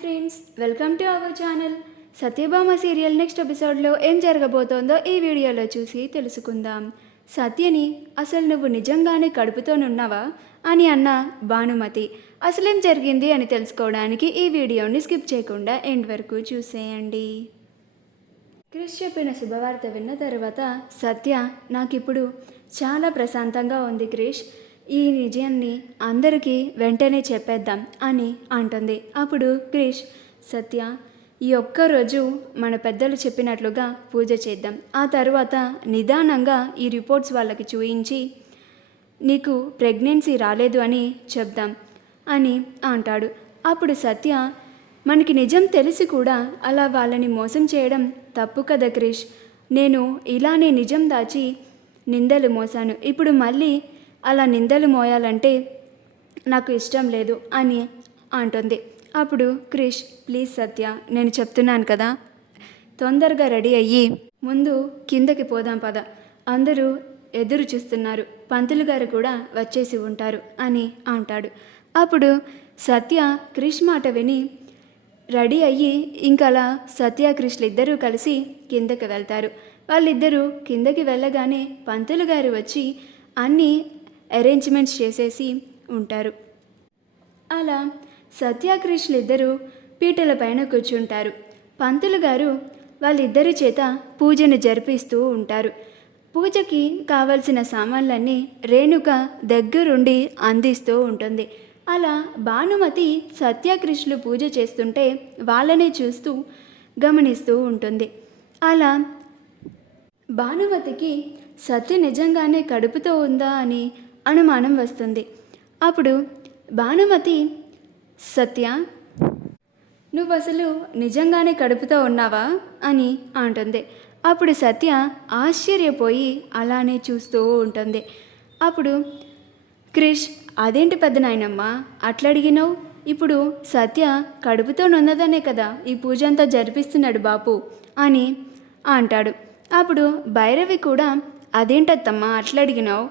Friends, welcome to our channel. Satyabhama serial next ఎపిసోడ్లో ఏం జరగబోతోందో ఈ వీడియోలో చూసి తెలుసుకుందాం. సత్యని, అసలు నువ్వు నిజంగానే కడుపుతోనున్నావా అని అన్న భానుమతి. అసలేం జరిగింది అని తెలుసుకోవడానికి ఈ వీడియోని స్కిప్ చేయకుండా ఎండ్ వరకు చూసేయండి. క్రిష్ చెప్పిన శుభవార్త విన్న తర్వాత సత్య, నాకిప్పుడు చాలా ప్రశాంతంగా ఉంది క్రిష్, ఈ నిజాన్ని అందరికీ వెంటనే చెప్పేద్దాం అని అంటుంది. అప్పుడు క్రిష్, సత్య, ఈ ఒక్కరోజు మన పెద్దలు చెప్పినట్లుగా పూజ చేద్దాం, ఆ తర్వాత నిదానంగా ఈ రిపోర్ట్స్ వాళ్ళకి చూయించి నీకు ప్రెగ్నెన్సీ రాలేదు అని చెప్దాం అని అంటాడు. అప్పుడు సత్య, మనకి నిజం తెలిసి కూడా అలా వాళ్ళని మోసం చేయడం తప్పు కదా క్రిష్, నేను ఇలానే నిజం దాచి నిందలు మోసాను, ఇప్పుడు మళ్ళీ అలా నిందలు మోయాలంటే నాకు ఇష్టం లేదు అని అంటుంది. అప్పుడు క్రిష్, ప్లీజ్ సత్య, నేను చెప్తున్నాను కదా, తొందరగా రెడీ అయ్యి ముందు కిందకి పోదాం పద, అందరూ ఎదురు చూస్తున్నారు, పంతులు గారు కూడా వచ్చేసి ఉంటారు అని అంటాడు. అప్పుడు సత్య క్రిష్ మాట విని రెడీ అయ్యి ఇంకలా సత్య క్రిష్లు ఇద్దరూ కలిసి కిందకి వెళ్తారు. వాళ్ళిద్దరూ కిందకి వెళ్ళగానే పంతులు గారు వచ్చి అన్నీ అరేంజ్మెంట్స్ చేసేసి ఉంటారు. అలా సత్య క్రిష్లు ఇద్దరూ పీటల పైన కూర్చుంటారు. పంతులు గారు వాళ్ళిద్దరి చేత పూజను జరిపిస్తూ ఉంటారు. పూజకి కావలసిన సామాన్లన్నీ రేణుక దగ్గరుండి అందిస్తూ ఉంటుంది. అలా భానుమతి సత్య క్రిష్లు పూజ చేస్తుంటే వాళ్ళనే చూస్తూ గమనిస్తూ ఉంటుంది. అలా భానుమతికి సత్య నిజంగానే కడుపుతో ఉందా అని అనుమానం వస్తుంది. అప్పుడు భానుమతి, సత్య, నువ్వు అసలు నిజంగానే కడుపుతో ఉన్నావా అని అంటుంది. అప్పుడు సత్య ఆశ్చర్యపోయి అలానే చూస్తూ ఉంటుంది. అప్పుడు క్రిష్, అదేంటి పెద్ద నాయనమ్మ అట్లా అడిగినావు, ఇప్పుడు సత్య కడుపుతోనున్నదనే కదా ఈ పూజ అంతా జరిపిస్తున్నాడు బాపు అని అంటాడు. అప్పుడు భైరవి కూడా, అదేంటత్తమ్మ అట్లా అడిగినావు,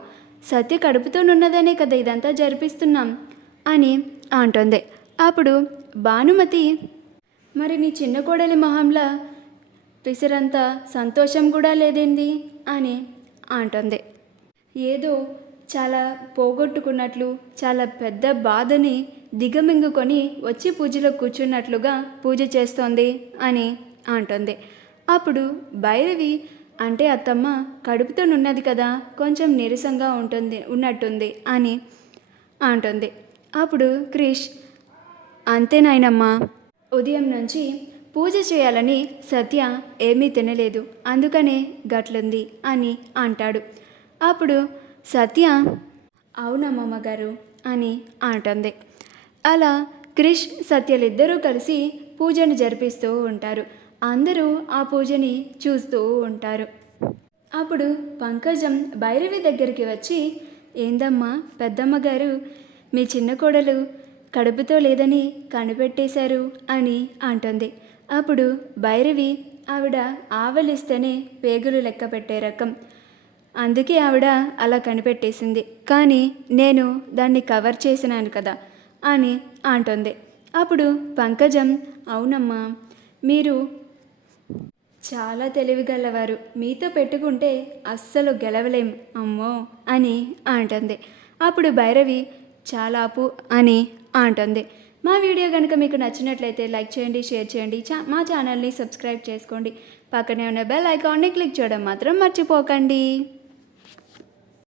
సత్య కడుపుతోనున్నదనే కదా ఇదంతా జరిపిస్తున్నాం అని అంటుంది. అప్పుడు భానుమతి, మరి నీ చిన్న కోడలి మొహంలా పిసరంత సంతోషం కూడా లేదేంది అని అంటుంది. ఏదో చాలా పోగొట్టుకున్నట్లు, చాలా పెద్ద బాధని దిగమింగుకొని వచ్చి పూజలో కూర్చున్నట్లుగా పూజ చేస్తోంది అని అంటుంది. అప్పుడు భైరవి, అంటే అత్తమ్మ కడుపుతోనున్నది కదా, కొంచెం నీరసంగా ఉన్నట్టుంది అని అంటుంది. అప్పుడు క్రిష్, అంతేనాయనమ్మా, ఉదయం నుంచి పూజ చేయాలని సత్య ఏమీ తినలేదు, అందుకనే గట్లుంది అని అంటాడు. అప్పుడు సత్య, అవునమ్మమ్మ గారు అని అంటుంది. అలా క్రిష్ సత్యలిద్దరూ కలిసి పూజను జరిపిస్తూ ఉంటారు. అందరూ ఆ పూజని చూస్తూ ఉంటారు. అప్పుడు పంకజం భైరవి దగ్గరికి వచ్చి, ఏందమ్మా పెద్దమ్మగారు, మీ చిన్న కోడలు కడుపుతో లేదని కనిపెట్టేశారు అని అంటుంది. అప్పుడు భైరవి, ఆవిడ ఆవలిస్తేనే పేగులు లెక్క పెట్టే రకం, అందుకే ఆవిడ అలా కనిపెట్టేసింది, కానీ నేను దాన్ని కవర్ చేసినాను కదా అని అంటుంది. అప్పుడు పంకజం, అవునమ్మా, మీరు చాలా తెలివిగలవారు, మీతో పెట్టుకుంటే అస్సలు గెలవలేం అమ్మో అని అంటుంది. అప్పుడు భైరవి, చాలా ఆపు అని అంటుంది. మా వీడియో కనుక మీకు నచ్చినట్లయితే లైక్ చేయండి, షేర్ చేయండి, మా ఛానల్ని సబ్స్క్రైబ్ చేసుకోండి, పక్కనే ఉన్న బెల్ ఐకాన్ని క్లిక్ చేయడం మాత్రం మర్చిపోకండి.